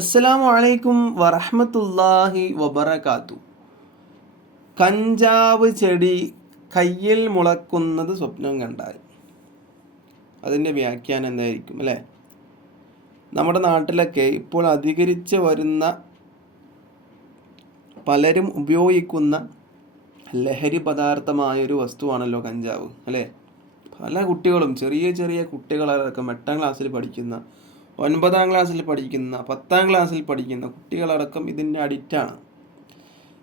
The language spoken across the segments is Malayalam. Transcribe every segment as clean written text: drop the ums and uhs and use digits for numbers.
അസ്സലാമു അലൈക്കും വറഹ്മത്തുള്ളാഹി വബറകാത്തു. കഞ്ചാവ് ചെടി കയ്യിൽ മുളക്കുന്നത് സ്വപ്നം കണ്ടാൽ അതിൻ്റെ വ്യാഖ്യാനം എന്തായിരിക്കും അല്ലേ? നമ്മുടെ നാട്ടിലൊക്കെ ഇപ്പോൾ അധികരിച്ച് വരുന്ന പലരും ഉപയോഗിക്കുന്ന ലഹരി പദാർത്ഥമായൊരു വസ്തുവാണല്ലോ കഞ്ചാവ് അല്ലേ? പല കുട്ടികളും ചെറിയ ചെറിയ കുട്ടികളടക്കം 8ാം ക്ലാസ്സിൽ പഠിക്കുന്ന, 9ാം ക്ലാസ്സിൽ പഠിക്കുന്ന, 10ാം ക്ലാസ്സിൽ പഠിക്കുന്ന കുട്ടികളടക്കം ഇതിൻ്റെ അഡിക്റ്റാണ്.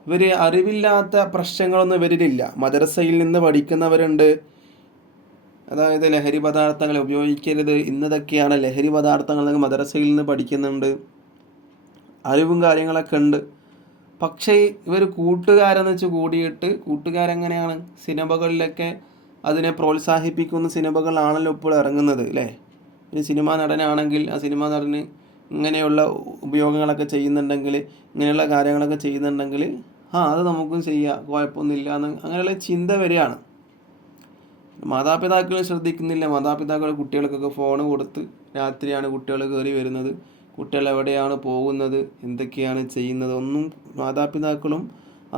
ഇവർ അറിവില്ലാത്ത പ്രശ്നങ്ങളൊന്നും ഇവരിലില്ല. മദ്രസയിൽ നിന്ന് പഠിക്കുന്നവരുണ്ട്, അതായത് ലഹരി പദാർത്ഥങ്ങൾ ഉപയോഗിക്കരുത്, ഇന്നതൊക്കെയാണ് ലഹരി പദാർത്ഥങ്ങൾ എന്നൊക്കെ മദ്രസയിൽ നിന്ന് പഠിക്കുന്നുണ്ട്, അറിവും കാര്യങ്ങളൊക്കെ ഉണ്ട്. പക്ഷേ ഇവർ കൂട്ടുകാരെന്ന് വെച്ച് കൂടിയിട്ട്, കൂട്ടുകാരെങ്ങനെയാണ് സിനിമകളിലൊക്കെ അതിനെ പ്രോത്സാഹിപ്പിക്കുന്ന സിനിമകളാണല്ലോ ഇപ്പോൾ ഇറങ്ങുന്നത് അല്ലേ? ഒരു സിനിമാ നടനാണെങ്കിൽ ആ സിനിമാ നടന് ഇങ്ങനെയുള്ള ഉപയോഗങ്ങളൊക്കെ ചെയ്യുന്നുണ്ടെങ്കിൽ, ഇങ്ങനെയുള്ള കാര്യങ്ങളൊക്കെ ചെയ്യുന്നുണ്ടെങ്കിൽ അത് നമുക്കും ചെയ്യാം, കുഴപ്പമൊന്നുമില്ല എന്ന് അങ്ങനെയുള്ള ചിന്ത വരികയാണ്. മാതാപിതാക്കൾ ശ്രദ്ധിക്കുന്നില്ല. മാതാപിതാക്കൾ കുട്ടികൾക്കൊക്കെ ഫോൺ കൊടുത്ത് രാത്രിയാണ് കുട്ടികൾ കയറി വരുന്നത്, കുട്ടികൾ എവിടെയാണ് പോകുന്നത്, എന്തൊക്കെയാണ് ചെയ്യുന്നത്, ഒന്നും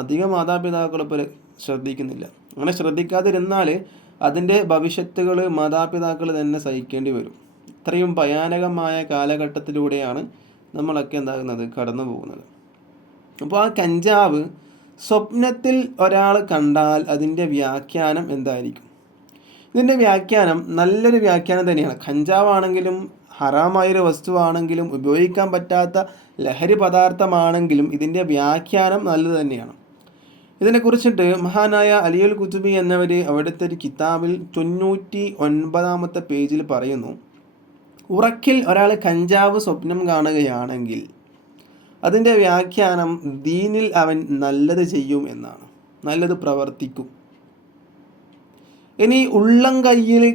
അധികം മാതാപിതാക്കളും ഇപ്പോൾ ശ്രദ്ധിക്കുന്നില്ല. അങ്ങനെ ശ്രദ്ധിക്കാതിരുന്നാൽ അതിൻ്റെ ഭവിഷ്യത്തുകൾ മാതാപിതാക്കൾ തന്നെ സഹിക്കേണ്ടി വരും. ഇത്രയും ഭയാനകമായ കാലഘട്ടത്തിലൂടെയാണ് നമ്മളൊക്കെ കടന്നു പോകുന്നത്. അപ്പോൾ ആ കഞ്ചാവ് സ്വപ്നത്തിൽ ഒരാൾ കണ്ടാൽ അതിൻ്റെ വ്യാഖ്യാനം എന്തായിരിക്കും? ഇതിൻ്റെ വ്യാഖ്യാനം നല്ലൊരു വ്യാഖ്യാനം തന്നെയാണ്. കഞ്ചാവാണെങ്കിലും ഹറാമായൊരു വസ്തുവാണെങ്കിലും ഉപയോഗിക്കാൻ പറ്റാത്ത ലഹരി പദാർത്ഥമാണെങ്കിലും ഇതിൻ്റെ വ്യാഖ്യാനം നല്ലത് തന്നെയാണ്. ഇതിനെക്കുറിച്ചിട്ട് മഹാനായ അലിയുൽ ഖുതുബി എന്നവർ അവിടുത്തെ ഒരു കിതാബിൽ 99-ാമത്തെ പേജിൽ പറയുന്നു, ഉറക്കിൽ ഒരാൾ കഞ്ചാവ് സ്വപ്നം കാണുകയാണെങ്കിൽ അതിൻ്റെ വ്യാഖ്യാനം ദീനിൽ അവൻ നല്ലത് ചെയ്യും എന്നാണ്, നല്ലത് പ്രവർത്തിക്കും. ഇനി ഉള്ളം കയ്യിൽ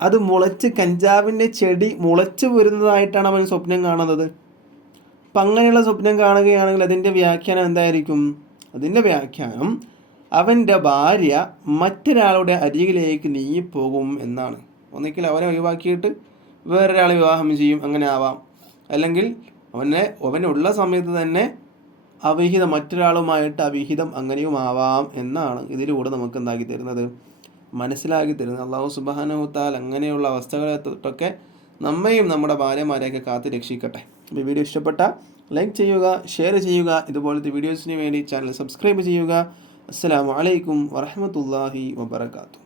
അത് മുളച്ച് കഞ്ചാവിൻ്റെ ചെടി മുളച്ച് വരുന്നതായിട്ടാണ് അവൻ സ്വപ്നം കാണുന്നത്. അപ്പം അങ്ങനെയുള്ള സ്വപ്നം കാണുകയാണെങ്കിൽ അതിൻ്റെ വ്യാഖ്യാനം എന്തായിരിക്കും? അതിൻ്റെ വ്യാഖ്യാനം അവൻ്റെ ഭാര്യ മറ്റൊരാളുടെ അരികിലേക്ക് നീങ്ങിപ്പോകും എന്നാണ്. ഒന്നിക്കൽ അവനെ ഒഴിവാക്കിയിട്ട് വേറൊരാളെ വിവാഹം ചെയ്യും, അങ്ങനെ ആവാം. അല്ലെങ്കിൽ അവനുള്ള സമയത്ത് തന്നെ മറ്റൊരാളുമായിട്ട് അവിഹിതം അങ്ങനെയും ആവാം എന്നാണ് ഇതിലൂടെ നമുക്ക് മനസ്സിലാക്കി തരുന്നത്. അല്ലാഹു സുബ്ഹാനഹു തആല അങ്ങനെയുള്ള അവസ്ഥകളെ തൊട്ടൊക്കെ നമ്മയും നമ്മുടെ ഭാര്യമാരെയൊക്കെ കാത്ത് രക്ഷിക്കട്ടെ. ഈ വീഡിയോ ഇഷ്ടപ്പെട്ട ലൈക്ക് ചെയ്യുക, ഷെയർ ചെയ്യുക. ഇതുപോലത്തെ വീഡിയോസിന് വേണ്ടി ചാനൽ സബ്സ്ക്രൈബ് ചെയ്യുക. അസ്സലാമു അലൈക്കും വറഹ്മത്തുള്ളാഹി വബറകാതുഹു.